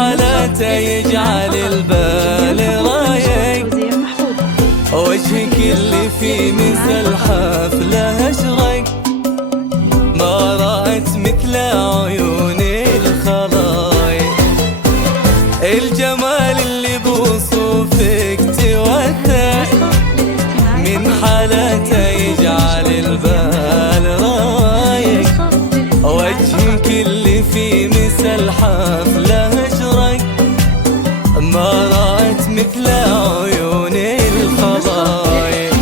حالاته يجعل البال رايق، وجهك اللي في مثل حفله اشرق، ما رأت مثل عيون الخلايق، الجمال اللي بوصوفك توثق، من حالاته يجعل البال رايق، وجهك اللي في مثل حفله اشرق، ما رأت مثل عيون الخلايق،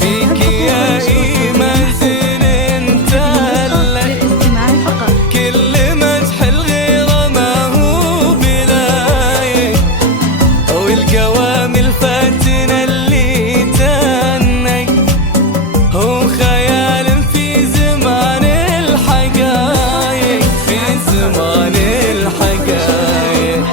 فيك يا إيمان زين تهلك، كل مدح الغيرة ما هو بلايق، والقوام الفاتنة اللي تهنك، هو خيال في زمان الحقايق، في زمان الحقايق،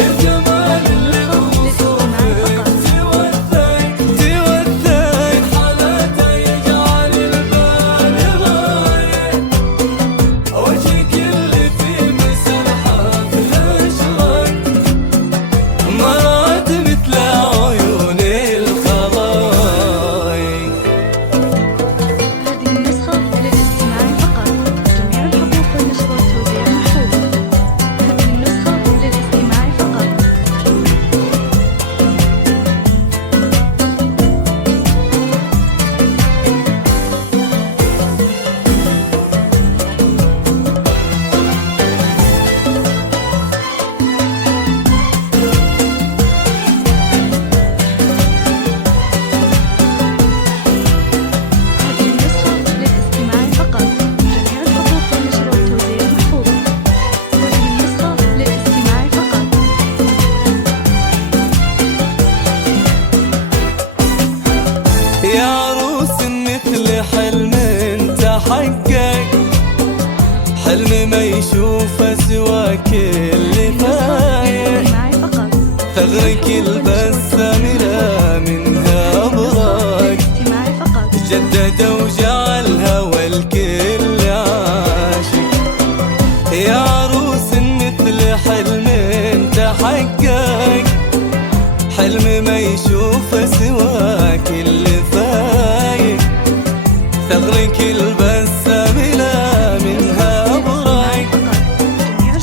الجمال اللي بوصوفك توثق، توثق، حالاته يجعل البال رايق، وجهك اللي في مثل حفله اشرق، مرات مثل عيون الخلايق. هذه النسخة للاستماع فقط، جميع الحقوق والنشر والتوزيع محفوظ. هذه النسخة للاستماع فقط. هذه النسخة للاستماع فقط، جميع الحقوق والنشر والتوزيع محفوظ. هذه النسخة للاستماع فقط. يا عروس مثل حلم تحقق، حلم ما يشوفه سواك اللي فايق، للاستماع فقط. ثغرك البسامرة منها أبراق، للاستماع فقط. جدد وجعلها والكل عاشق، يا عروس مثل حلم تحقق، حلم ما يشوفه سواك اللي فايق، ثغرك البسامرة منها أبراق،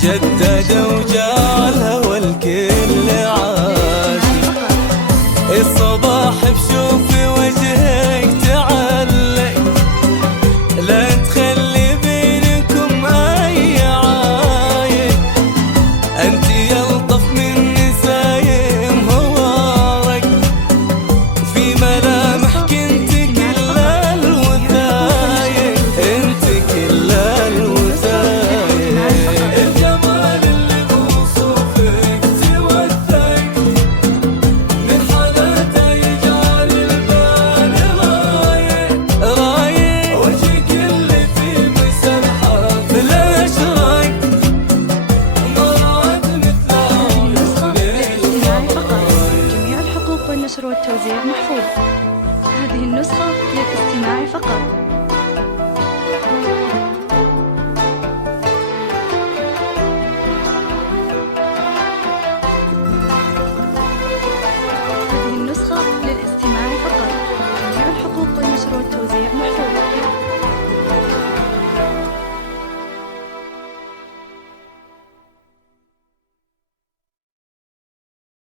جدد وجعلها والكل عاشق، الصباح بشوف وجهك تعلق، لا تخلي بينكم أي عايق، أنت يلطف من نسايم هوارك، في ملامحك انت كل الوثايق، انت كل الوثايق، الجمال اللي بوصوفك توثق، من حالاته يجعل البال رايق، رايق، وجهك اللي في مثل حفله اشرق، مرات مثل هذه النسخة عيون للاستماع فقط، الخلايق. جميع الحقوق والنشر والتوزيع محفوظ.